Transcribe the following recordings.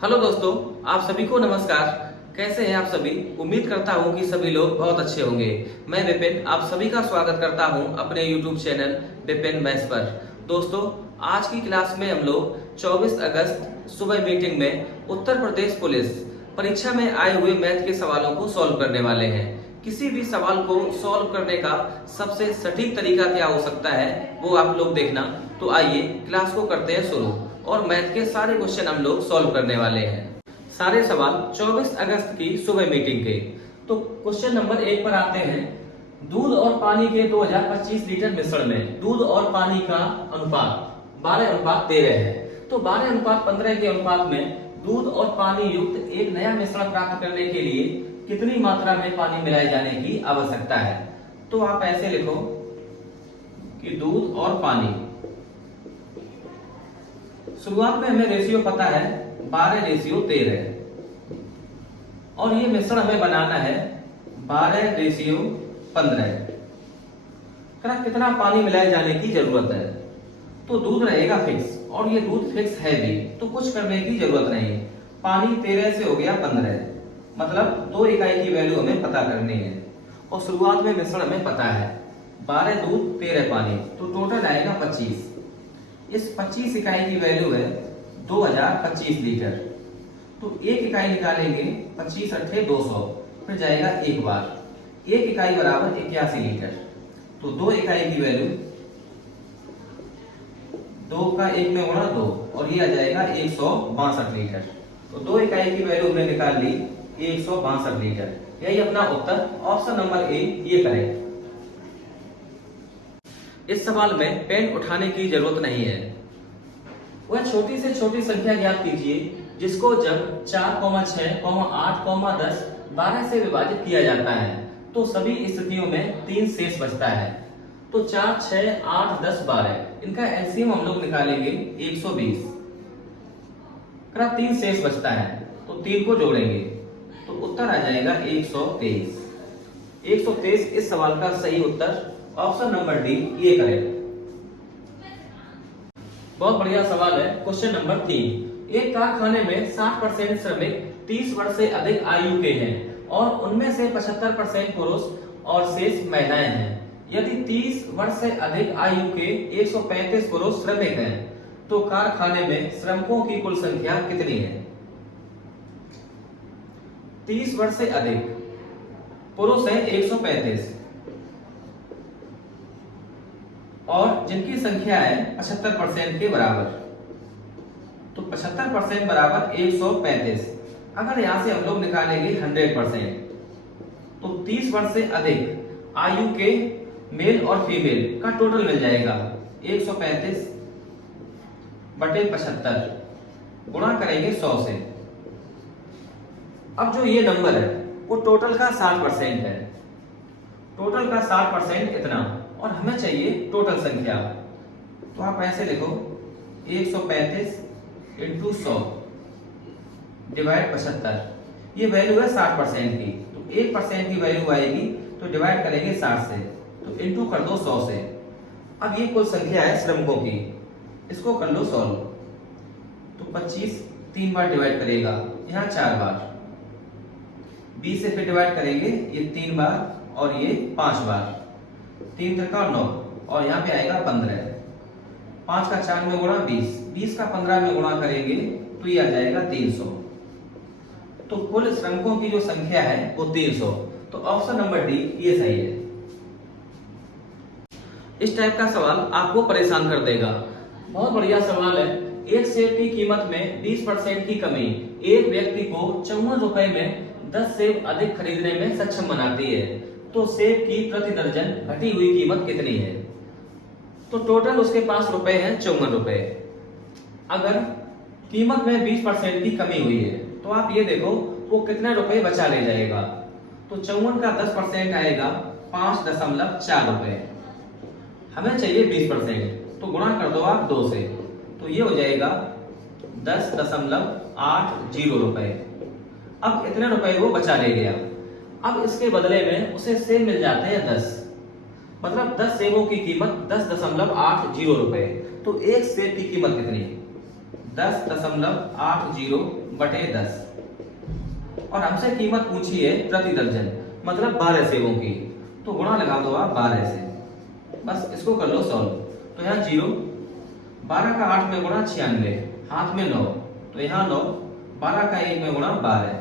Hello दोस्तों, आप सभी को नमस्कार। कैसे हैं आप सभी? उम्मीद करता हूं कि सभी लोग बहुत अच्छे होंगे। मैं विपिन आप सभी का स्वागत करता हूं अपने YouTube चैनल विपिन मैथ्स पर। दोस्तों, आज की क्लास में हम लोग 24 अगस्त सुबह मीटिंग में उत्तर प्रदेश पुलिस परीक्षा में आए हुए मैथ के सवालों को सॉल्व करने वाले हैं। किसी भी सवाल को सॉल्व करने का सबसे सटीक तरीका क्या हो सकता है वो आप लोग देखना। तो आइए क्लास को करते हैं शुरू और मैथ के सारे क्वेश्चन हम लोग सॉल्व करने वाले हैं। सारे सवाल 24 अगस्त की सुबह मीटिंग के। तो क्वेश्चन नंबर 1 पर आते हैं। दूध और पानी के 2025 लीटर मिश्रण में दूध और पानी का अनुपात 12:13 है। तो 12:15 के अनुपात में दूध और पानी युक्त एक नया मिश्रण प्राप्त करने के लिए कितनी मात्रा में पानी मिलाए जाने की आवश्यकता है? तो आप ऐसे लिखो कि दूध और पानी, शुरुआत में हमें रेशियो पता है 12:13 और ये मिश्रण हमें बनाना है 12:15। कितना पानी मिलाए जाने की जरूरत है? तो दूध रहेगा फिक्स और ये दूध फिक्स है भी, तो कुछ करने की जरूरत नहीं। पानी 13 से हो गया 15, मतलब 2 इकाई की वैल्यू हमें पता करनी है और शुरुआत में मिश्रण हमें पता है 12 दूध 13 पानी, तो टोटल आएगा 25। इस 25 इकाई की वैल्यू है 2025 लीटर। तो एक इकाई निकालेंगे 25 अट्ठे 200, फिर जाएगा एक बार। एक इकाई बराबर 81 लीटर। तो 2 इकाई की वैल्यू 2 का 1 में गुणा 2 और ये आ जाएगा 162 लीटर। तो 2 इकाई की वैल्यू हमने निकाल ली 162 लीटर। यही अपना उत्तर, ऑप्शन नंबर ए ये करें। इस सवाल में पेन उठाने की जरूरत नहीं है। वह छोटी से छोटी संख्या ज्ञात कीजिए जिसको जब 4, 6, 8, 10, 12 से विभाजित किया जाता है तो सभी स्थितियों में 3 शेष बचता है। तो 4, 6, 8, 10, 12 इनका एलसीएम हम लोग निकालेंगे 120। 3 शेष बचता है तो 3 को जोड़ेंगे तो उत्तर आ जाएगा 123। 123 इस सवाल का सही उत्तर, ऑप्शन नंबर डी ये करें। बहुत बढ़िया सवाल है। Question number 3। एक कारखाने में 60% श्रमिक 30 वर्ष से अधिक आयु के हैं और उनमें से 75% पुरुष और शेष महिलाएं हैं। यदि 30 वर्ष से अधिक आयु के 135 पुरुष श्रमिक हैं तो कारखाने में श्रमिकों की कुल संख्या कितनी है? 30 वर्ष से अधिक पुरुष है 135 और जिनकी संख्या है 75% के बराबर। तो 75% बराबर 135। अगर यहां से हम लोग निकालेंगे 100%, तो 30 वर्ष से अधिक आयु के मेल और फीमेल का टोटल मिल जाएगा 135 बटे 75 गुणा करेंगे 100 से। अब जो ये नंबर है वो टोटल का 60% है। टोटल का 60% इतना और हमें चाहिए टोटल संख्या। तो आप ऐसे लिखो 135 इंटू 100 डिवाइड 75। ये वैल्यू है 60% की, तो 1% की वैल्यू आएगी तो डिवाइड करेंगे 60 से, तो इंटू कर दो 100 से। अब ये कुल संख्या है श्रमिकों की, इसको कर लो सॉल्व। तो 25 3 बार डिवाइड करेगा, यहाँ 4 बार। 20 से फिर डिवाइड करेंगे, ये 3 बार और ये 5 बार। 3 3 9 और यहाँ पे आएगा 15। 5 का 4 में गुणा 20, 20 का 15 में गुणा करेंगे तो ये आ जाएगा 300। तो कुल श्रमिकों की जो संख्या है वो 300। तो ऑप्शन नंबर डी ये सही है। इस टाइप का सवाल आपको परेशान कर देगा। बहुत बढ़िया सवाल है। एक सेब की कीमत में 20% की कमी एक व्यक्ति को 54 रुपए में 10 सेब अधिक खरीदने में सक्षम बनाती है, तो सेब की प्रति दर्जन घटी हुई कीमत कितनी है? तो टोटल उसके पास रुपए हैं 54 रुपए। अगर कीमत में 20% की कमी हुई है तो आप ये देखो वो कितने रुपए बचा ले जाएगा। तो 54 का 10% आएगा 5.4 रुपए। हमें चाहिए 20%, तो गुणा कर दो आप 2 से, तो ये हो जाएगा 10.80 रुपए। अब इतने रुपए वो बचा ले गया। अब इसके बदले में उसे सेब मिल जाते हैं 10, मतलब 10 सेबों की कीमत 10.80 रुपए। तो एक सेब की कीमत कितनी? 10.80 बटे 10। और हमसे कीमत पूछी है प्रति दर्जन, मतलब 12 सेबों की, तो गुणा लगा दो आप 12 से। बस इसको कर लो सॉल्व। तो यहाँ 0, 12 का 8 में गुणा 96, हाथ में 9, तो यहाँ 9, 12 का 1 में गुणा 12,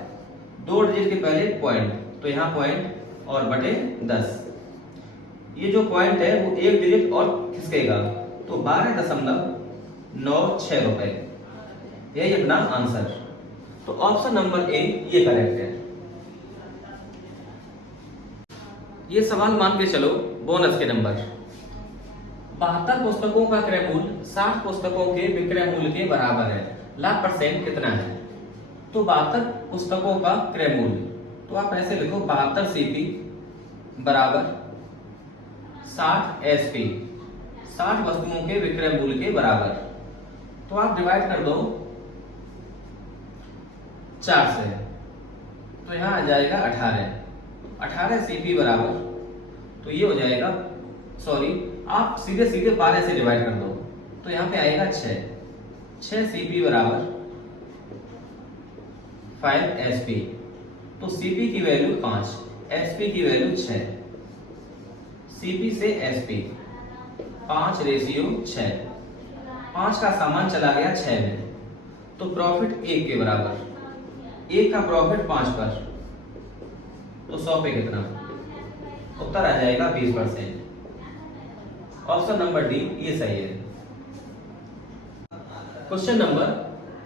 2 डिजिट के पहले पॉइंट, तो यहाँ पॉइंट और बटे 10। ये जो पॉइंट है वो 1 डिजिट और खिसकेगा, तो 12.96 रुपए, यही अपना आंसर। तो ऑप्शन नंबर ए ये करेक्ट है। ये सवाल मान के चलो बोनस के नंबर। 72 पुस्तकों का क्रय मूल्य 60 पुस्तकों के विक्रय मूल्य के बराबर है, लाभ परसेंट कितना है? तो 72 पुस्तकों का क्रय मूल्य, तो आप ऐसे लिखो 72 सीपी बराबर 60 एसपी, 60 वस्तुओं के विक्रय मूल्य के बराबर। तो आप डिवाइड कर दो 4 से, तो यहां आ जाएगा 18 सीपी बराबर, तो ये हो जाएगा, सॉरी आप सीधे सीधे 12 से डिवाइड कर दो, तो यहाँ पे आएगा 6 सीपी बराबर 5 एसपी। तो सीपी की वैल्यू 5, एसपी की वैल्यू 6, सीपी से एसपी 5 रेशियो 6, 5 का सामान चला गया 6 में, तो प्रॉफिट 1 के बराबर, 1 का प्रॉफिट 5 पर, तो 100 पे कितना? उत्तर आ जाएगा 20%। ऑप्शन नंबर डी ये सही है। क्वेश्चन नंबर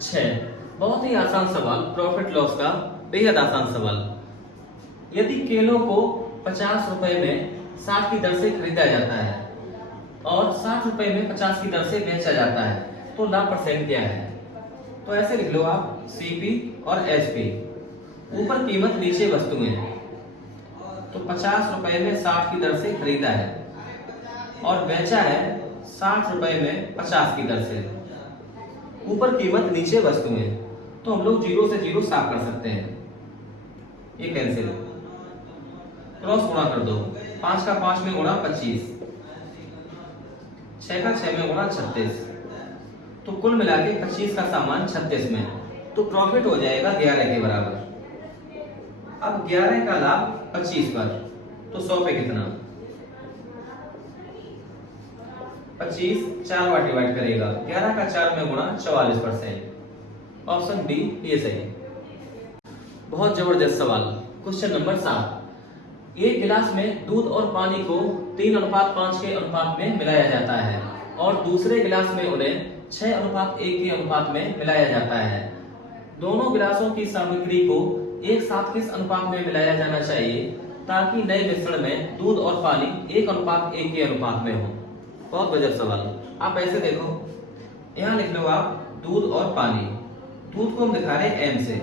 6, बहुत ही आसान सवाल, प्रॉफिट लॉस का बेहद आसान सवाल। यदि केलों को 50 रुपए में 60 की दर से खरीदा जाता है और 60 रुपए में 50 की दर से बेचा जाता है, तो लाभ परसेंट क्या है? तो ऐसे लिख लो आप सीपी और एसपी, ऊपर कीमत नीचे वस्तुएं, तो 50 रुपए में 60 की दर से खरीदा है और बेचा है 60 रुपए में 50 की दर से, ऊपर कीमत नीचे वस्तुएं, तो हम लोग 0 से 0 साफ कर सकते हैं, ये कैंसिल, क्रॉस गुणा कर दो, 5 का 5 में गुणा 25, 6 का 6 में गुणा 36, तो कुल मिला के 25 का सामान 36 में, तो प्रॉफिट हो जाएगा 11 के बराबर। अब 11 का लाभ 25 पर, तो 100 पे कितना? 25 4 बार डिवाइड करेगा, 11 का 4 में गुणा 44%। ऑप्शन बी ये सही। बहुत जबरदस्त सवाल, क्वेश्चन नंबर 7, एक गिलास में दूध और पानी को 3:5 के अनुपात में मिलाया जाता है और दूसरे गिलास में उन्हें 6:1 के अनुपात में मिलाया जाता है। दोनों गिलासों की सामग्री को एक साथ किस अनुपात में मिलाया जाना चाहिए ताकि नए मिश्रण में दूध और पानी 1:1 के अनुपात में हो? बहुत गजब सवाल। आप ऐसे देखो, यहाँ लिख लो आप दूध और पानी, दूध को हम दिखा रहे हैं M से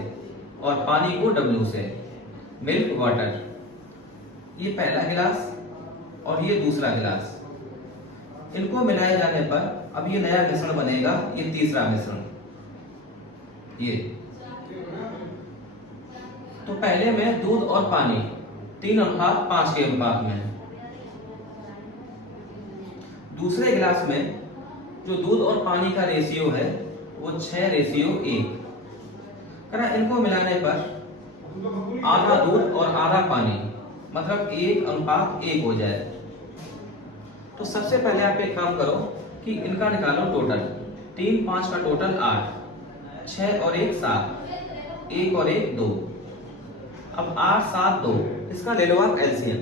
और पानी को W से, मिल्क वाटर। ये पहला गिलास और ये दूसरा गिलास, इनको मिलाए जाने पर अब ये नया मिश्रण बनेगा, ये तीसरा मिश्रण। ये तो पहले में दूध और पानी 3:5 के अनुपात में, दूसरे गिलास में जो दूध और पानी का रेशियो है वो 6:1। इनको मिलाने पर आधा दूध और आधा पानी, मतलब 1:1 हो जाए। तो सबसे पहले आप एक काम करो कि इनका निकालो टोटल, 3 5 का टोटल 8, 6 और 1 7, 1 और 1 2। अब 8 7 2, इसका ले लो आप एलसीएम,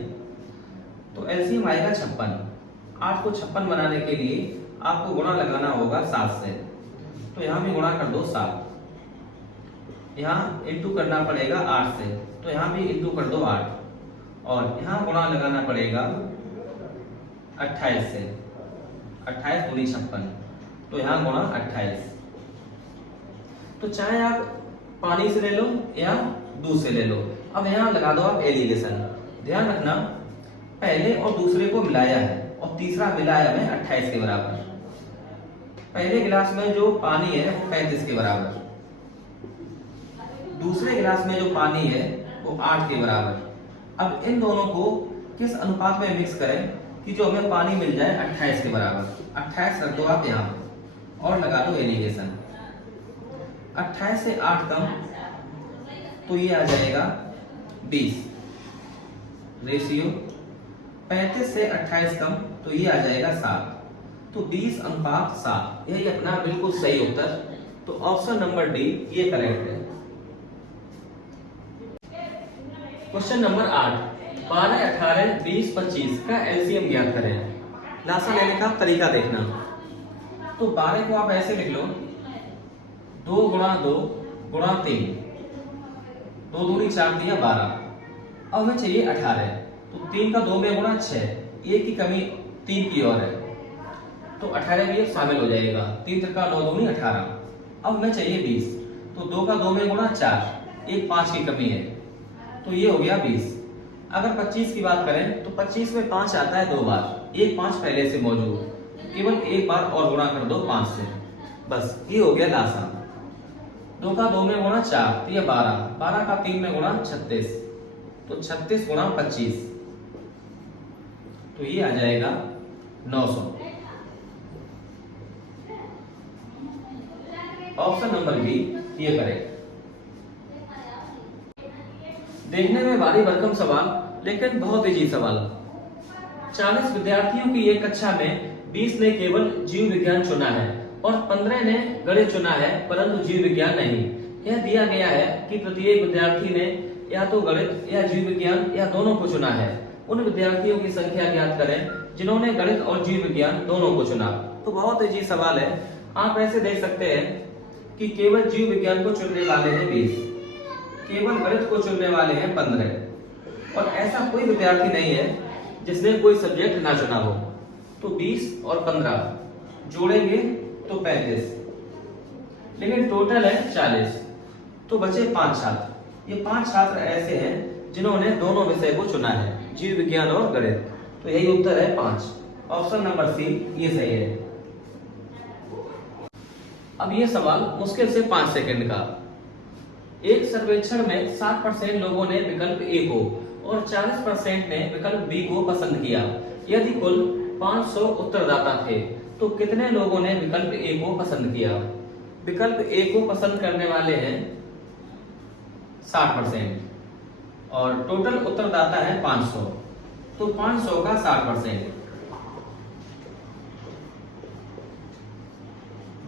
तो एलसीएम आएगा 56। 8 को 56 बनाने के लिए आपको गुणा लगाना होगा 7 से, तो यहाँ भी गुणा कर दो 7, यहाँ इंटू करना पड़ेगा 8 से, तो यहाँ भी इंटू कर दो 8, और यहाँ गुणा लगाना पड़ेगा 28 से, 28 दूनी 56, तो यहाँ गुणा 28। तो चाहे आप पानी से ले लो या दूध से ले लो। अब यहाँ लगा दो आप एलिगेशन। ध्यान रखना, पहले और दूसरे को मिलाया है और तीसरा मिलाया है 28 के बराबर। पहले गिलास में जो पानी है वो 35 के बराबर, दूसरे गिलास में जो पानी है वो 8 के बराबर। अब इन दोनों को किस अनुपात में मिक्स करें कि जो हमें पानी मिल जाए 28 के बराबर। 28 रख दो आप यहाँ और लगा दो एलिगेशन। 28 से 8 कम तो ये आ जाएगा 20 रेशियो। 35 से 28 कम तो ये आ जाएगा 7। तो 20:7 यही अपना बिल्कुल सही उत्तर। तो ऑप्शन नंबर डी ये करेक्ट है। क्वेश्चन नंबर 8, 12, 18, 20, 25 का एलसीएम ज्ञात करें। लासा लेने का तरीका देखना। तो 12 को आप ऐसे लिख लो, 2 गुणा 2 गुणा 3, 2 दूनी 4 दिया 12। अब हमें चाहिए 18, तो 3 का 2 में गुणा 6, 1 की कमी 3 की और है, तो 18 भी शामिल हो जाएगा। 3 त्रिका 9 दूनी 18। अब हमें चाहिए 20, तो 2 का 2 में गुणा 4, 1 5 की कमी है, तो ये हो गया 20। अगर 25 की बात करें तो 25 में 5 आता है 2 बार, 1 5 पहले से मौजूद, केवल एक बार और गुणा कर दो 5 से, बस ये हो गया लासा। 2 का 2 में गुणा 4 तो ये 12, 12 का 3 में गुणा 36, तो 36 गुणा 25 तो ये आ जाएगा 900। ऑप्शन नंबर बी ये करेक्ट। देखने में भारी भरकम सवाल लेकिन बहुत इजी सवाल। 40 विद्यार्थियों की एक कक्षा में 20 ने केवल जीव विज्ञान चुना है और 15 ने गणित चुना है परंतु जीव विज्ञान नहीं। यह दिया गया है कि प्रत्येक विद्यार्थी ने या तो गणित या जीव विज्ञान या दोनों को चुना है। उन विद्यार्थियों की संख्या ज्ञात करें जिन्होंने गणित और जीव विज्ञान दोनों को चुना। तो बहुत इजी सवाल है। आप ऐसे देख सकते हैं कि केवल जीव विज्ञान को चुनने वाले हैं 20, केवल गणित को चुनने वाले हैं 15, और ऐसा कोई विद्यार्थी नहीं है जिसने कोई सब्जेक्ट ना चुना हो। तो 20 और 15 जोड़ेंगे तो 35, लेकिन टोटल है 40, तो बचे 5 छात्र। ये 5 छात्र ऐसे हैं जिन्होंने दोनों विषय को चुना है, जीव विज्ञान और गणित। तो यही उत्तर है 5। ऑप्शन नंबर सी ये सही है। अब ये सवाल मुश्किल से 5 सेकंड का। एक सर्वेक्षण में 60% लोगों ने विकल्प ए को और 40% ने विकल्प बी को पसंद किया। यदि कुल 500 उत्तरदाता थे तो कितने लोगों ने विकल्प ए को पसंद किया? विकल्प ए को पसंद करने वाले हैं 60% और टोटल उत्तरदाता है 500, तो 500 का 60%,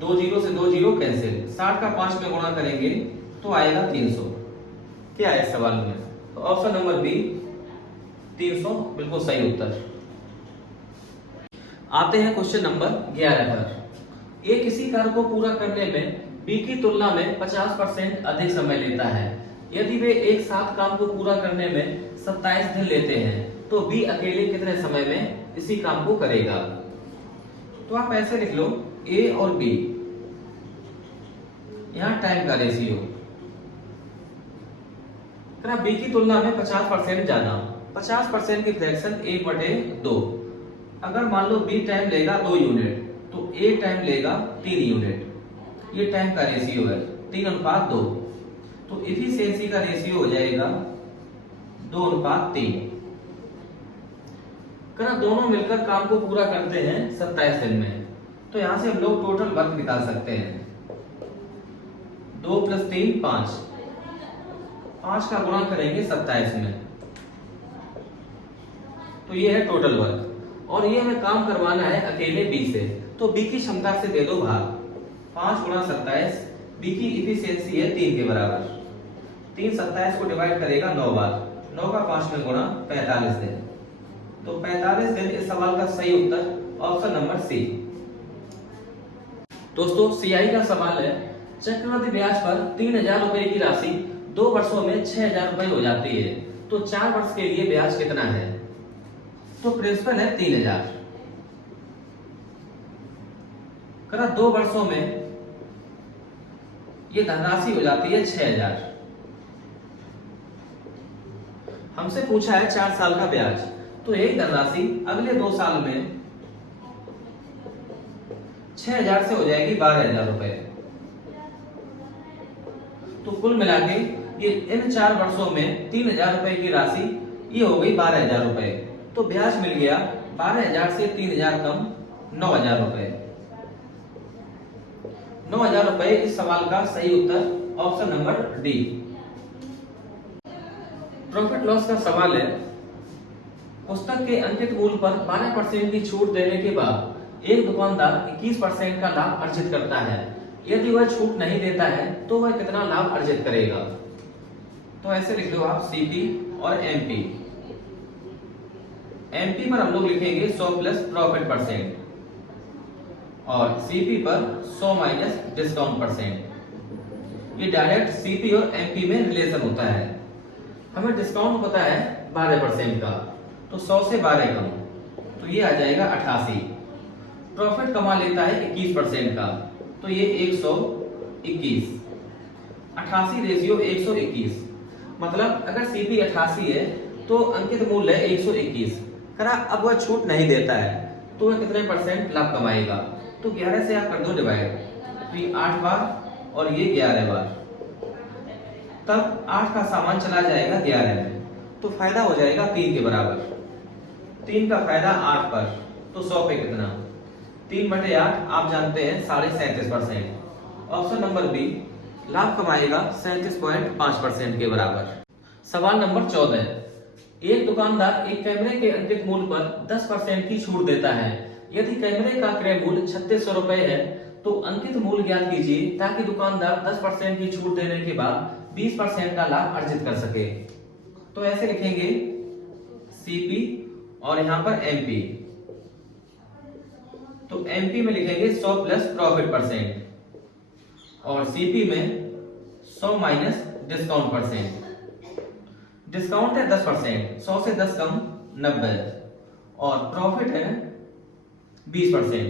2 जीरो से 2 जीरो कैंसिल, 60 का 5 में गुणा करेंगे तो आएगा 300। क्या है सवाल में? तो ऑप्शन नंबर बी 300 बिल्कुल सही उत्तर। आते हैं क्वेश्चन नंबर 11 पर। ए किसी कार्य को पूरा करने में बी की तुलना में 50% अधिक समय लेता है। यदि वे एक साथ काम को पूरा करने में 27 दिन लेते हैं तो बी अकेले कितने समय में इसी काम को करेगा? तो आप ऐसे लिख लो, ए और बी, यहां टाइम का रेशियो, बी की तुलना में 50% ज्यादा, 50% की फ्रैक्शन 1/2। अगर मान लो बी टाइम लेगा 2 यूनिट तो ए टाइम लेगा 3 यूनिट। ये टाइम का रेशियो है 3:2। तो इफिशियंसी का रेशियो हो जाएगा 2:3। दोनों मिलकर काम को पूरा करते हैं 27 दिन में। तो यहां से हम लोग टोटल वर्क निकाल सकते हैं। 2 + 3 5, 5 का गुणा करेंगे 27 में, तो ये है टोटल वर्क। और ये हमें काम करवाना है अकेले बी से, तो बी की क्षमता से दे दो भाग। 5 × 27, बी की इफिशियंसी है 3 के बराबर। 3 27 को डिवाइड करेगा 9 बार, 9 का 5 में गुणा 45 दिन। तो 45 दिन इस सवाल का सही उत्तर ऑप्शन नंबर सी। दोस्तों सीआई का सवाल है, चक्रवृद्धि ब्याज पर 3000 रुपए की राशि 2 वर्षों में 6000 रुपए हो जाती है, तो 4 वर्ष के लिए ब्याज कितना है? तो प्रिंसिपल है 3000, 2 वर्षों में ये धनराशि हो जाती है 6000। हमसे पूछा है 4 साल का ब्याज, तो यही धनराशि अगले 2 साल में 6000 से हो जाएगी 12000 रुपए। तो कुल मिला के ये इन 4 वर्षों में 3000 रुपए की राशि ये हो गई 12000 रुपए। तो ब्याज मिल गया 12000 से 3000 कम 9000 रुपए। 9,000 रुपए इस सवाल का सही उत्तर option number D. Profit loss का सवाल है, पुस्तक के अंकित मूल्य पर 12% की छूट देने के बाद एक दुकानदार 21% का लाभ अर्जित करता है। यदि वह छूट नहीं देता है तो वह कितना लाभ अर्जित करेगा? तो ऐसे लिख लो आप सीपी और एमपी। एमपी पर हम लोग लिखेंगे 100 प्लस प्रॉफिट परसेंट और सीपी पर 100 माइनस डिस्काउंट परसेंट। ये डायरेक्ट सीपी और एमपी में रिलेशन होता है। हमें डिस्काउंट पता है 12% का, तो 100 से 12 कम, तो ये आ जाएगा 88। प्रॉफिट कमा लेता है 21% का, तो ये 121। 88 रेशियो 121, मतलब अगर सीपी 88 है तो अंकित मूल्य है 121। करा अब वह छूट नहीं देता है तो वह कितने परसेंट लाभ कमाएगा? तो 11 से आप कर दो डिवाइड, तो ये 8 बार और ये 11 बार, तब 8 का सामान चला जाएगा 11 में, तो फायदा हो जाएगा 3 के बराबर। 3 का फायदा 8 पर, तो 100 पे कितना? 3/8 आप जानते हैं 37.5%। ऑप्शन नंबर बी लाभ कमाएगा 37.5% के बराबर। सवाल नंबर 14, एक दुकानदार एक कैमरे के अंकित मूल्य पर 10% की छूट देता है। यदि कैमरे का क्रय मूल्य 3600 रुपए है तो अंकित मूल्य ज्ञात कीजिए ताकि दुकानदार 10% की छूट देने के बाद 20% का लाभ अर्जित कर सके। तो ऐसे लिखेंगे सीपी और यहां पर एमपी। तो एमपी में लिखेंगे 100 प्लस प्रॉफिट परसेंट और सीपी में 100 माइनस डिस्काउंट परसेंट। डिस्काउंट है 10%, 100 से 10 कम 90 और प्रॉफिट है 20%।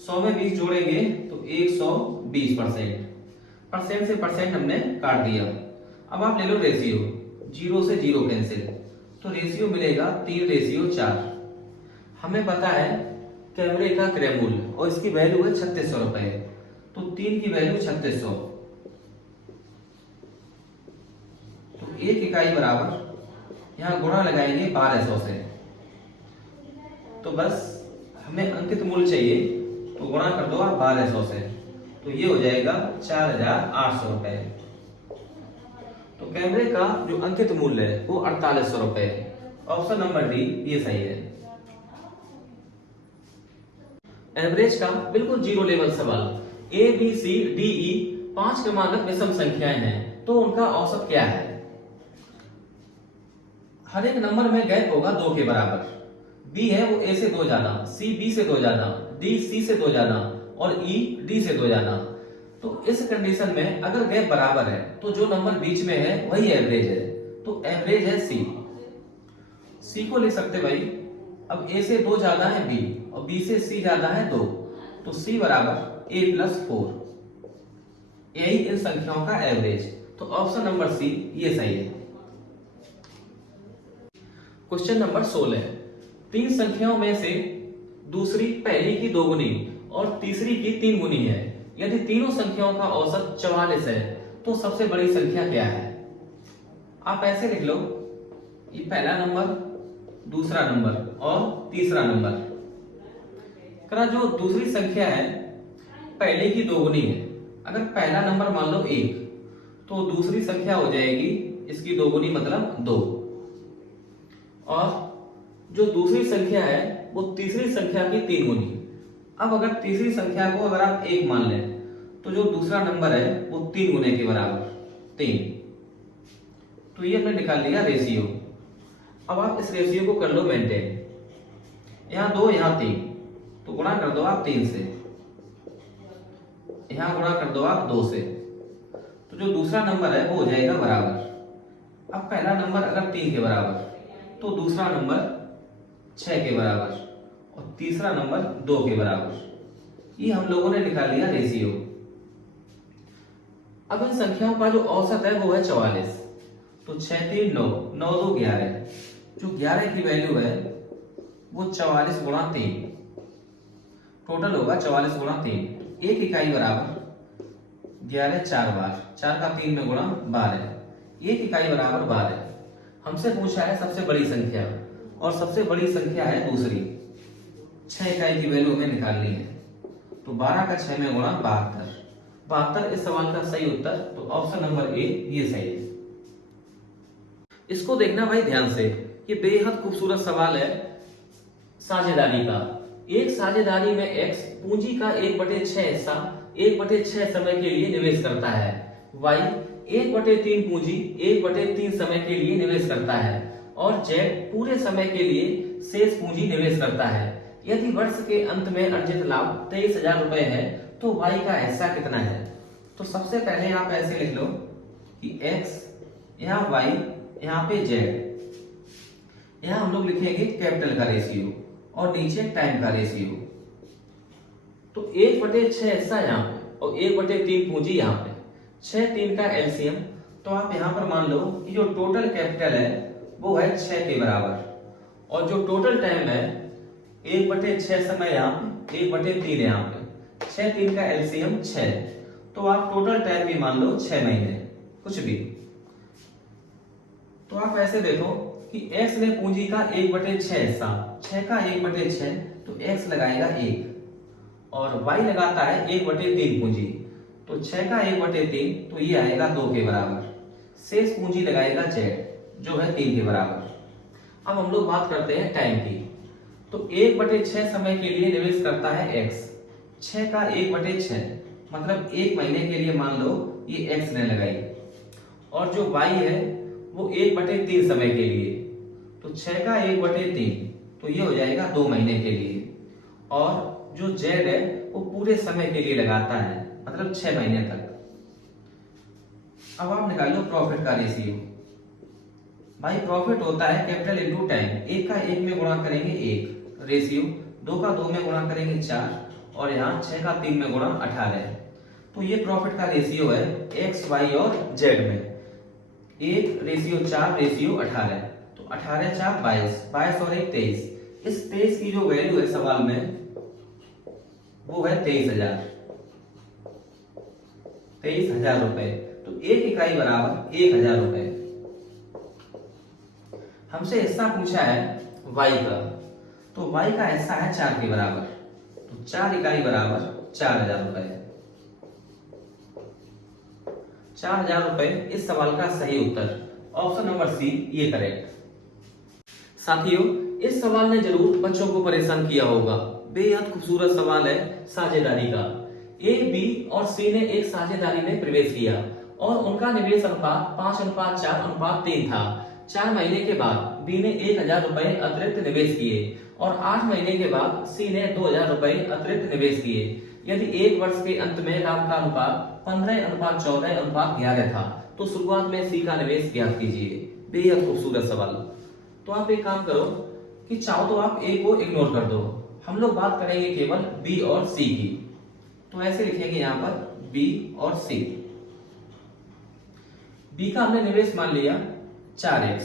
100 में 20 जोड़ेंगे तो 120%। परसेंट से परसेंट हमने काट दिया। अब आप ले लो रेशियो, 0 से 0 कैंसिल, तो रेशियो मिलेगा 3:4। हमें पता है कैमरे का क्रय मूल्य और इसकी वैल्यू है 3600 रुपए, तो 3 की वैल्यू 3600, तो 1 इकाई बराबर यहां गुणा लगाएंगे 1200 से। तो बस हमें अंकित मूल्य चाहिए, तो गुणा कर दो आप 1200 से, तो ये हो जाएगा 4800 रुपए। तो कैमरे का जो अंकित मूल्य है वो 4800 रुपए। ऑप्शन नंबर डी ये सही है। एवरेज का बिल्कुल जीरो लेवल सवाल, A B C D E 5 क्रमागत विषम संख्याएं हैं, तो उनका औसत क्या है? हर एक नंबर में गैप होगा 2 के बराबर। बी है वो ए से 2 ज्यादा, सी बी से 2 ज्यादा, डी सी से 2 ज्यादा और ई डी से 2 ज्यादा। तो इस कंडीशन में अगर गैप बराबर है तो जो नंबर बीच में है वही एवरेज है, तो एवरेज है सी। सी को ले सकते भाई, अब ए से 2 ज्यादा है बी और बी से सी ज्यादा है 2, तो सी बराबर ए प्लस 4। यही इन संख्याओं का एवरेज, तो ऑप्शन नंबर सी ये सही है। क्वेश्चन नंबर 16, 3 संख्याओं में से दूसरी पहली की 2 गुनी और तीसरी की 3 गुनी है। यदि तीनों संख्याओं का औसत 44 है तो सबसे बड़ी संख्या क्या है? आप ऐसे लिख लो, ये पहला नंबर, दूसरा नंबर और तीसरा नंबर। करा जो दूसरी संख्या है पहले की 2 गुनी है। अगर पहला नंबर मान लो 1 तो दूसरी संख्या हो जाएगी इसकी 2 गुनी मतलब 2, और जो दूसरी संख्या है वो तीसरी संख्या की 3 गुनी। अब अगर तीसरी संख्या को अगर आप 1 मान लें तो जो दूसरा नंबर है वो 3 गुने के बराबर 3। तो ये हमने निकाल लिया रेशियो। अब आप इस रेशियो को कर लो मेंटेन, यहाँ 2 यहाँ 3, तो गुणा कर दो आप 3 से, यहाँ गुणा कर दो आप 2 से, तो जो दूसरा नंबर है वो हो जाएगा बराबर। अब पहला नंबर अगर 3 के बराबर तो दूसरा नंबर 6 के बराबर और तीसरा नंबर 2 के बराबर। ये हम लोगों ने निकाल लिया रेशियो। अब इन संख्याओं का जो औसत है वो है 44, तो 6 3 9, 9 2 11, जो 11 की वैल्यू है वो 44 गुणा 3, टोटल होगा 44 गुणा 3, 1 इकाई बराबर 11 4 बार, 4 का 3 में गुणा 12, 1 इकाई बराबर 12। हमसे पूछा है सबसे बड़ी संख्या, और सबसे बड़ी संख्या है दूसरी। 6 इकाई की वैल्यू हमें निकालनी है, तो 12 का 6 में गुणा 72, 72 इस सवाल का सही उत्तर, तो ऑप्शन नंबर ए ये सही है। इसको देखना भाई ध्यान से, ये बेहद खूबसूरत सवाल है साझेदारी का। एक साझेदारी में एक्स पूंजी का 1/6 हिस्सा 1/6 समय के लिए निवेश करता है, वाई 1/3 पूंजी 1/3 समय के लिए निवेश करता है और जेड पूरे समय के लिए शेष पूंजी निवेश करता है। यदि वर्ष के अंत में अर्जित लाभ 23,000 रुपए है तो वाई का हिस्सा कितना है। तो सबसे पहले आप ऐसे लिख लो कि एक्स, यहाँ वाई, यहाँ पे जेड, यहाँ हम लोग लिखेंगे कैपिटल का रेशियो और नीचे टाइम का रेशियो। तो 1/6 हिस्सा यहाँ पे और 1/3 पूंजी यहाँ पे, 6 3 का एलसीएम। तो आप यहाँ पर मान लो कि जो टोटल कैपिटल है वो है 6 के बराबर और जो टोटल टाइम है 1/6 समय यहाँ पे 1/3 यहाँ पे, 6 3 का एलसीएम 6। तो आप टोटल टाइम भी मान लो 6 महीने, कुछ भी। तो आप ऐसे देखो कि x ने पूंजी का 1/6 हिस्सा, 6 का 1/6, तो x लगाएगा 1 और y लगाता है 1/3 पूंजी, तो 6 का 1/3, तो ये आएगा 2 के बराबर। शेष पूंजी लगाएगा z जो है 3 के बराबर। अब हम लोग बात करते हैं टाइम की। तो 1/6 समय के लिए निवेश करता है x, 6 का 1/6 मतलब 1 महीने के लिए मान लो ये x ने लगाई, और जो y है वो 1/3 समय के लिए, तो 6 का 1/3, तो ये हो जाएगा 2 महीने के लिए, और जो z है वो पूरे समय के लिए लगाता है मतलब 6 महीने तक। अब आप निकाल लो प्रॉफिट का रेशियो। भाई प्रॉफिट होता है कैपिटल इनटू टाइम, 1 का 1 में गुणा करेंगे 1 रेशियो, 2 का 2 में गुणा करेंगे 4 और यहाँ 6 का 3 में गुणा 18। तो ये प्रॉफिट का रेशियो है एक्स, वाई और जेड में, 1 रेशियो 4 रेशियो 18, तो 18 4 22, 22 और 1 23। इस 23 की जो वैल्यू है सवाल में वो है 23,000 रुपए। तो 1 इकाई बराबर 1,000 रुपए। हमसे हिस्सा पूछा है y का, तो y का हिस्सा है 4 के बराबर, तो 4 इकाई बराबर 4,000 रुपए। 4,000 रुपए इस सवाल का सही उत्तर, ऑप्शन नंबर सी ये करेक्ट। साथियों, इस सवाल ने जरूर बच्चों को परेशान किया होगा। बेहद खूबसूरत सवाल है साझेदारी का। ए, बी और सी ने एक साझेदारी में प्रवेश किया और उनका निवेश अनुपात 5:4:3 था। 4 महीने के बाद बी ने 1,000 रुपए अतिरिक्त निवेश किए और 8 महीने के बाद सी ने 2,000 रुपए अतिरिक्त निवेश किए। यदि 1 वर्ष के अंत में लाभ का अनुपात 15:14:11 था तो शुरुआत में सी का निवेश ज्ञात कीजिए। बेहद खूबसूरत सवाल। तो आप एक काम करो कि चाहो तो आप ए को इग्नोर कर दो, हम लोग बात करेंगे केवल बी और सी की। तो ऐसे लिखेंगे यहाँ पर बी और सी। बी का हमने निवेश मान लिया 4x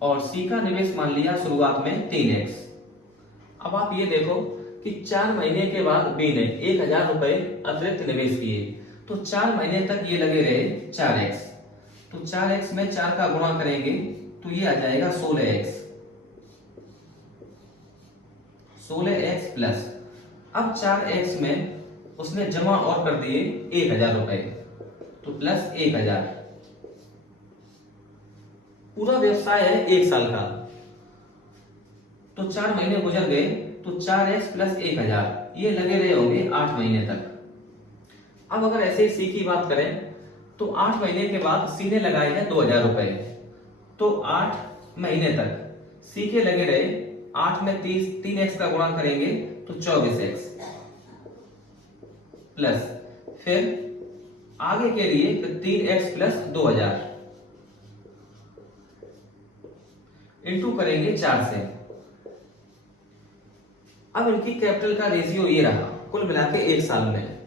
और सी का निवेश मान लिया शुरुआत में 3x। अब आप ये देखो कि 4 महीने के बाद बी ने 1,000 रुपए अतिरिक्त निवेश किए, तो 4 महीने तक ये लगे रहे 4x, तो 4x में 4 का गुणा करेंगे तो ये आ जाएगा 16x, 16x प्लस, अब 4x में उसने जमा और कर दिए 1,000 रुपए, तो प्लस 1,000। पूरा व्यवसाय है 1 साल का, तो 4 महीने गुजर गए, तो 4x प्लस 1,000 ये लगे रहे होंगे 8 महीने तक। अब अगर ऐसे ही सी की बात करें तो 8 महीने के बाद सी ने लगाए हैं 2,000 रुपए, तो 8 महीने तक सी के लगे रहे, 8 में 3x का गुणा करेंगे तो 24x प्लस, फिर आगे के लिए 3x प्लस 2,000 इंटू करेंगे 4 से। अब इनकी कैपिटल का रेशियो ये रहा कुल मिला के 1 साल में,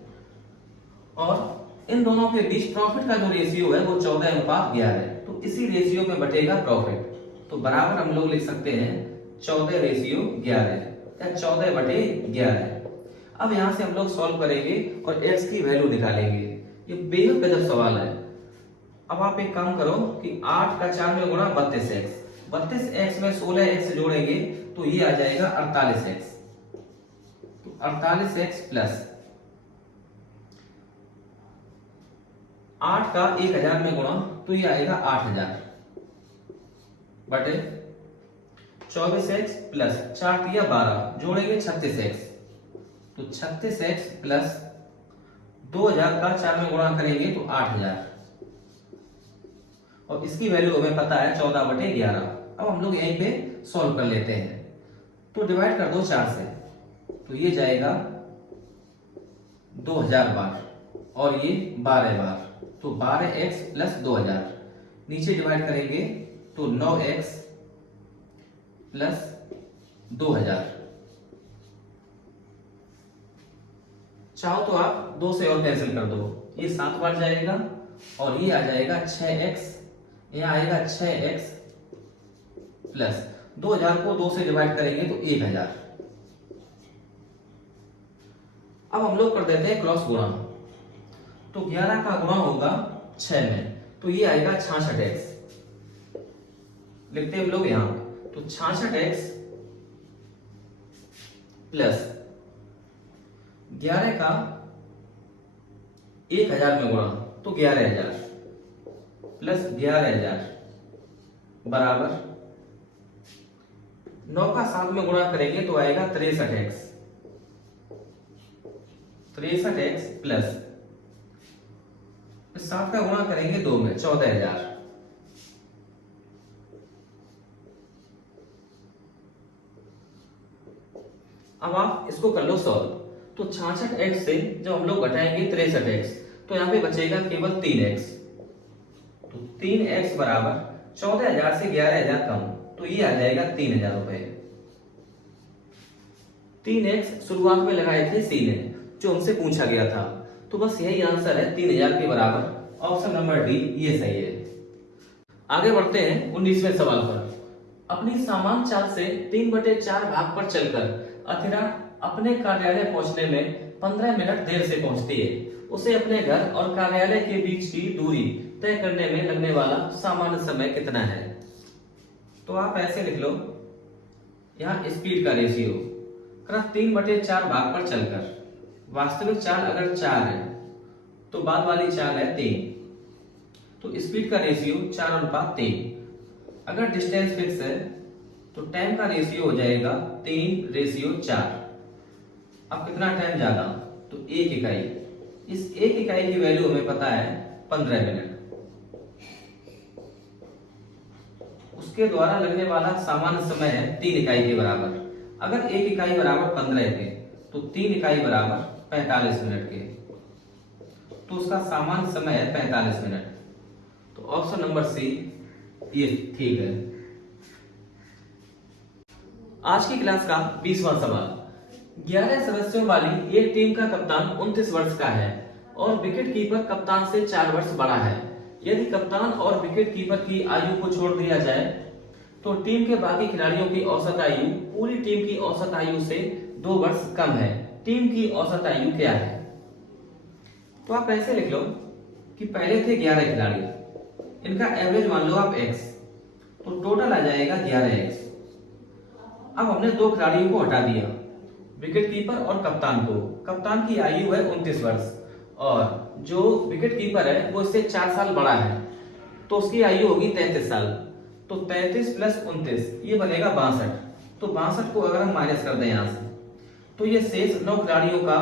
और इन दोनों के बीच प्रॉफिट का जो रेशियो है वो 14:11 है, तो इसी रेशियो में बटेगा प्रॉफिट, तो बराबर हम लोग लिख सकते हैं 14:11 या 14/11। अब यहां से हम लोग सॉल्व करेंगे और x की वैल्यू निकालेंगे। ये बेहद गजब सवाल है। अब आप एक काम करो कि 8 का 4 में गुणा 32x, 32x में 16x जोड़ेंगे तो ये आ जाएगा 48x, तो 48x प्लस 8 का 1000 में गुणा तो ये आएगा 8000 बटे 24x प्लस 4 तिया 12 जोड़ेंगे 36x तो 36x प्लस 2000 का 4 में गुणा करेंगे तो 8000 और इसकी वैल्यू हमें पता है 14/11। अब हम लोग यहीं पे सॉल्व कर लेते हैं तो डिवाइड कर दो 4 से तो ये जाएगा 2000 बार और ये 12 बार तो 12x प्लस 2000 नीचे डिवाइड करेंगे तो 9x प्लस 2000 चाहो तो आप 2 से और कैंसिल कर दो ये 7 बार जाएगा और ये आ जाएगा 6x यहाँ आएगा 6x प्लस 2000 को 2 से डिवाइड करेंगे तो 1000। अब हम लोग कर देते हैं क्रॉस गुणा तो 11 का गुणा होगा 6 में तो ये आएगा 66x लिखते हैं हम लोग यहां तो 66x प्लस 11 का 1000 में गुणा तो 11000 प्लस 11000 बराबर 9 का 7 में गुणा करेंगे तो आएगा 63x प्लस 7 का गुणा करेंगे 2 में 14000 अब आप इसको कर लो सॉल्व तो 66x से जब हम लोग घटाएंगे 63x तो यहां पे बचेगा केवल 3x तो 3x बराबर 14000 से 11000 कम तो ये आ जाएगा 3000 रुपए। 3x शुरुआत में लगाए थे सी ने जो हमसे पूछा गया था तो बस यही आंसर है 3000 के बराबर ऑप्शन नंबर डी ये सही है। आगे बढ़ते हैं 19वें सवाल पर। अपनी सामान चाल से 3/4 भाग पर चलकर अथिरा अपने कार्यालय पहुंचने में 15 मिनट देर से पहुंचती है। उसे अपने घर और कार्यालय के बीच की दूरी तय करने में लगने वाला सामान्य समय कितना है। तो आप ऐसे लिख लो यहाँ स्पीड का रेशियो 3/4 भाग पर चलकर वास्तविक चाल अगर 4 है तो बाद वाली चाल है 3 तो स्पीड का रेशियो 4:3। अगर डिस्टेंस फिक्स है तो टाइम का रेशियो हो जाएगा 3:4। अब कितना टाइम ज्यादा तो 1 इकाई। इस 1 इकाई की वैल्यू हमें पता है 15 मिनट। उसके द्वारा लगने वाला सामान्य समय है 3 इकाई के बराबर। अगर 1 इकाई बराबर 15 के तो 3 इकाई बराबर 45 मिनट के तो उसका सामान्य समय है 45 मिनट। तो ऑप्शन नंबर सी ये ठीक है। आज की क्लास का 20वां सवाल। 11 सदस्यों वाली एक टीम का कप्तान 29 वर्ष का है और विकेट कीपर कप्तान से 4 वर्ष बड़ा है। यदि कप्तान और विकेट कीपर की आयु को छोड़ दिया जाए तो टीम के बाकी खिलाड़ियों की औसत आयु पूरी टीम की औसत आयु से 2 वर्ष कम है। टीम की औसत आयु क्या है। तो आप ऐसे लिख लो कि पहले थे 11 खिलाड़ी, इनका एवरेज मान लो आप x तो टोटल आ जाएगा 11x। अब हमने 2 खिलाड़ियों को हटा दिया, विकेट कीपर और कप्तान को। कप्तान की आयु है 29 वर्ष और जो विकेट कीपर है वो इससे 4 साल बड़ा है तो उसकी आयु होगी 33 साल। तो 33 प्लस 29 ये बनेगा 62। तो 62 को अगर हम माइनस कर दें यहाँ से तो ये शेष 9 खिलाड़ियों का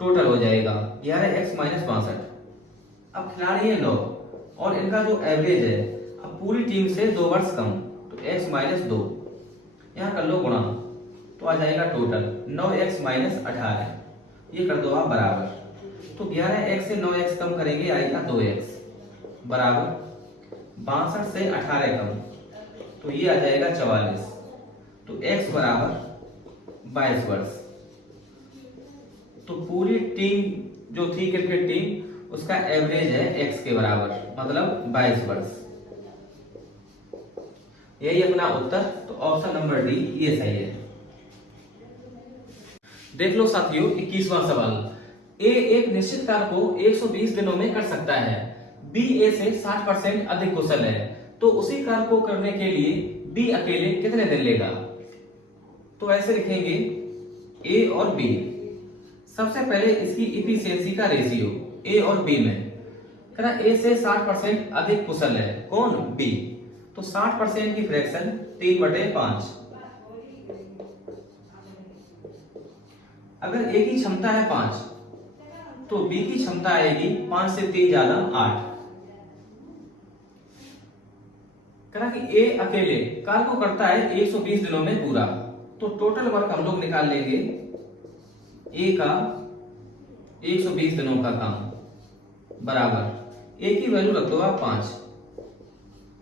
टोटल हो जाएगा 11x माइनस 62। अब खिलाड़ी है 9 और इनका जो एवरेज है अब पूरी टीम से 2 वर्ष कम तो x माइनस 2 यहाँ कर लो गुणा तो आ जाएगा टोटल 9x माइनस 18। ये कर दो आप बराबर तो 11x से 9x कम करेंगे आएगा 2x बराबर 62 से 18 कम तो ये आ जाएगा 44। तो x बराबर 22 वर्ष। तो पूरी टीम जो थी क्रिकेट टीम उसका एवरेज है x के बराबर मतलब 22 वर्ष। यही अपना उत्तर। तो ऑप्शन नंबर डी ये सही है। देख लो साथियों 21वां सवाल। ए एक निश्चित कार्य को 120 दिनों में कर सकता है, बी ए से 60% अधिक कुशल है, तो उसी कार्य को करने के लिए बी अकेले कितने दिन लेगा। तो ऐसे लिखेंगे ए और बी। सबसे पहले इसकी इफिशियंसी का रेशियो ए और बी में कहना ए से 60% अधिक कुशल है। कौन? बी। तो 60% की फ्रैक्शन 3/5। अगर ए की क्षमता है 5 तो बी की क्षमता आएगी 5 से 3 ज्यादा 8। कहना कि ए अकेले कार्य को करता है 120 दिनों में पूरा। तो टोटल वर्क हम लोग निकाल लेंगे ए का 120 दिनों का काम बराबर ए की वैल्यू रख दो आप 5,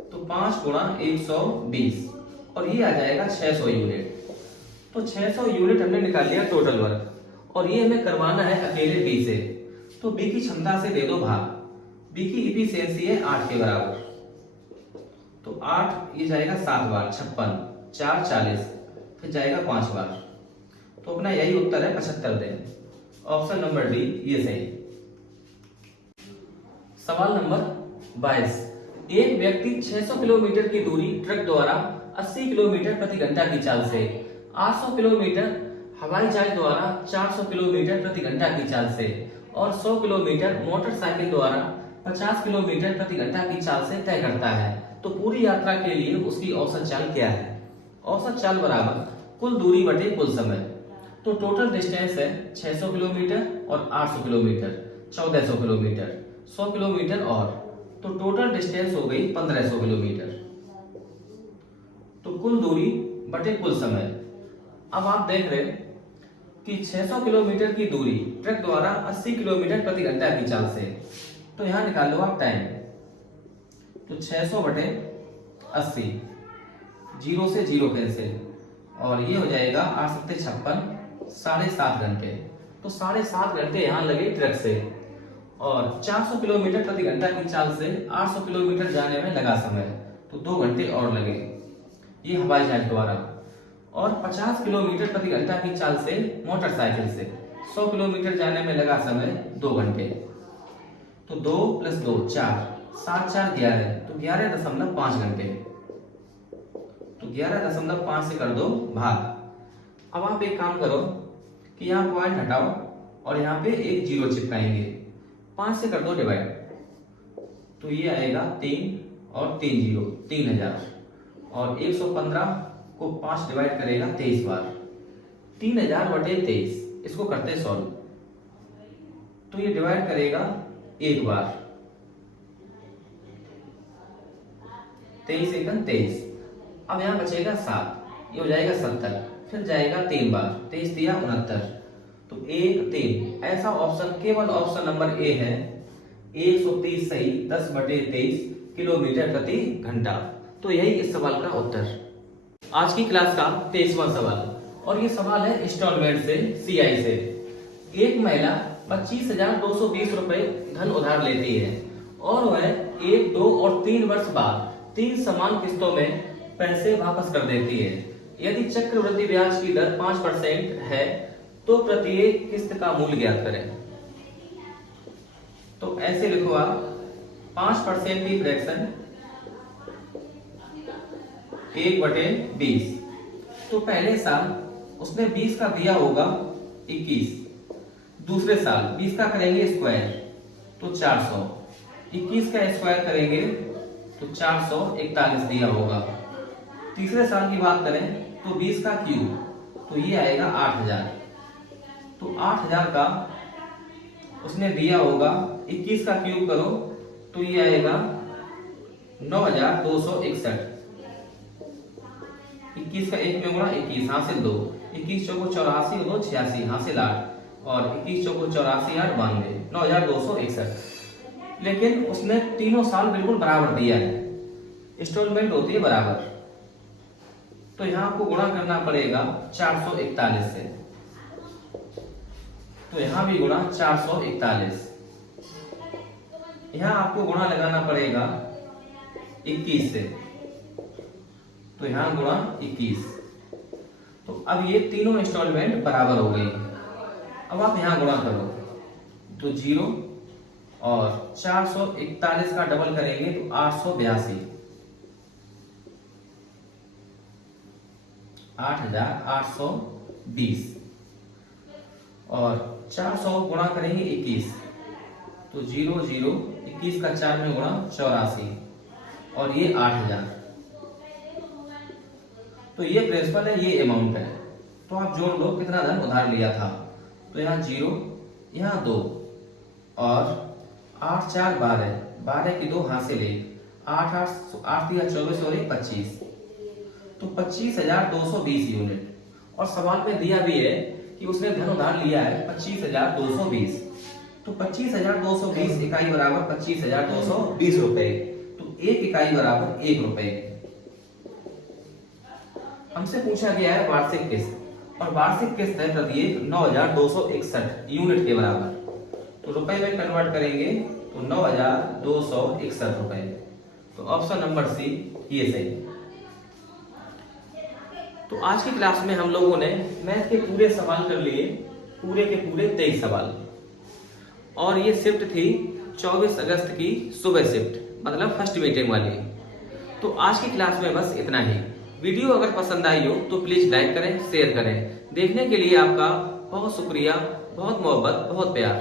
तो 5 गुणा 120 और ये आ जाएगा 600 यूनिट। तो 600 यूनिट हमने निकाल लिया टोटल वर्क, और ये हमें करवाना है अकेले बी से। तो बी की क्षमता से दे दो भाग। बी की इफिशियंसी है 8 के बराबर, तो 8 ये जाएगा 7 बार 56, 4 40, फिर जाएगा 5 बार। तो अपना यही उत्तर है 75 दिन। ऑप्शन नंबर डी ये सही। सवाल नंबर 22। एक व्यक्ति 600 किलोमीटर की दूरी ट्रक द्वारा 80 किलोमीटर प्रति घंटा की चाल से, 800 किलोमीटर हवाई जहाज द्वारा 400 किलोमीटर प्रति घंटा की चाल से और 100 किलोमीटर मोटरसाइकिल द्वारा 50 किलोमीटर प्रति घंटा की चाल से तय करता है, तो पूरी यात्रा के लिए उसकी औसत चाल क्या है? औसत चाल बराबर कुल दूरी बटे कुल समय। तो टोटल डिस्टेंस है 600 किलोमीटर और 800 किलोमीटर 1400 किलोमीटर, 100 किलोमीटर और, तो टोटल डिस्टेंस हो गई 1500 किलोमीटर। तो कुल दूरी बटे कुल समय। अब आप देख रहे हैं कि 600 किलोमीटर की दूरी ट्रक द्वारा 80 किलोमीटर प्रति घंटा की चाल से, तो यहां निकाल लो आप टाइम। तो 600 बटे 80, 0 से 0 कैंसिल, और ये हो जाएगा 8 सत्ते 56, 7.5 घंटे। तो 7.5 घंटे यहाँ लगे ट्रक से, और 400 किलोमीटर प्रति घंटा की चाल से 800 किलोमीटर जाने में लगा समय, तो 2 घंटे और लगे ये हवाई जहाज द्वारा, और 50 किलोमीटर प्रति घंटा की चाल से मोटरसाइकिल से 100 किलोमीटर जाने में लगा समय 2 घंटे। तो 2 + 2 4, 7 4 11, तो 11.5 घंटे। तो 11.5 से कर दो भाग। अब आप एक काम करो कि यहाँ पॉइंट हटाओ और यहाँ पे एक 0 चिपकाएंगे, 5 से कर दो डिवाइड, तो ये आएगा 3 और 3 0, 3000, और 115 को 5 डिवाइड करेगा 23 बार, 3000 बटे 23, इसको करते सॉल्व, तो ये डिवाइड करेगा 1 बार, 23 एकम 23। अब यहाँ बचेगा 7, ये हो जाएगा 70, फिर जाएगा 3 बार, 23 दिया 69, तो 1 3। ऐसा ऑप्शन केवल ऑप्शन नंबर ए है, 130 सही, 10 बटे 23 किलोमीटर प्रति घंटा। तो यही इस सवाल का उत्तर। आज की क्लास का 23वां सवाल, और ये सवाल है इंस्टॉलमेंट से, सीआई से। एक महिला 25,220 रुपए धन उधार लेती है और वह 1, 2 और 3 वर्ष बाद 3 समान किस्तों में पैसे वापस कर देती है। यदि चक्रवृद्धि ब्याज की दर 5% है तो प्रत्येक किस्त का मूल्य ज्ञात करें। तो ऐसे लिखो आप, 5% की फ्रैक्शन 1/20। तो पहले साल उसने 20 का दिया होगा 21, दूसरे साल 20 का करेंगे स्क्वायर तो 400, 21 का स्क्वायर करेंगे तो 441 दिया होगा। तीसरे साल की बात करें तो 20 का क्यूब, तो ये आएगा 8000। तो 8000 का उसने दिया होगा, 21 का क्यूब करो तो ये आएगा 9261। 21 का 1 में गुणा 21 हासिल 2, 21 चौको 84 2 86 हासिल 8, और 21 चौको 84 8 92, 9261। लेकिन उसने तीनों साल बिल्कुल बराबर दिया है, इंस्टॉलमेंट होती है बराबर, तो यहाँ आपको गुणा करना पड़ेगा 441 से। तो यहाँ भी गुणा 441, यहाँ आपको गुणा लगाना पड़ेगा 21 से, तो यहाँ गुणा 21। तो अब ये तीनों इंस्टॉलमेंट बराबर हो गई। अब आप यहाँ गुणा करो तो 0 और 441 का डबल करेंगे तो 882, 8820, और 400 गुणा करेंगे 21, तो 0 0 21 का 4 में गुणा 84 और ये 8000। तो ये प्रिंसिपल है, ये अमाउंट है। तो आप जोड़ लो कितना धन उधार लिया था। तो यहाँ 0, यहाँ 2 और 8 4 12, 12 की 2 हासिल 1, 8 8 8 3 24 और 1 25। तो 25,220 यूनिट। और सवाल में दिया भी है कि उसने धन उधार लिया है 25,220। तो 25,220 इकाई बराबर 25,220 रुपए। तो 1 इकाई बराबर 1 रुपए। हमसे पूछा गया है वार्षिक किस्त, और वार्षिक किस्त है प्रत्येक 9,261 यूनिट के बराबर। तो रुपए में कन्वर्ट करेंगे तो 9,261 रुपए। तो ऑप्शन नंबर सी ये सही। तो आज की क्लास में हम लोगों ने मैथ के पूरे सवाल कर लिए, पूरे के पूरे 23 सवाल। और ये शिफ्ट थी 24 अगस्त की सुबह शिफ्ट, मतलब फर्स्ट मीटिंग वाली। तो आज की क्लास में बस इतना ही। वीडियो अगर पसंद आई हो तो प्लीज लाइक करें, शेयर करें। देखने के लिए आपका बहुत शुक्रिया, बहुत मोहब्बत, बहुत प्यार।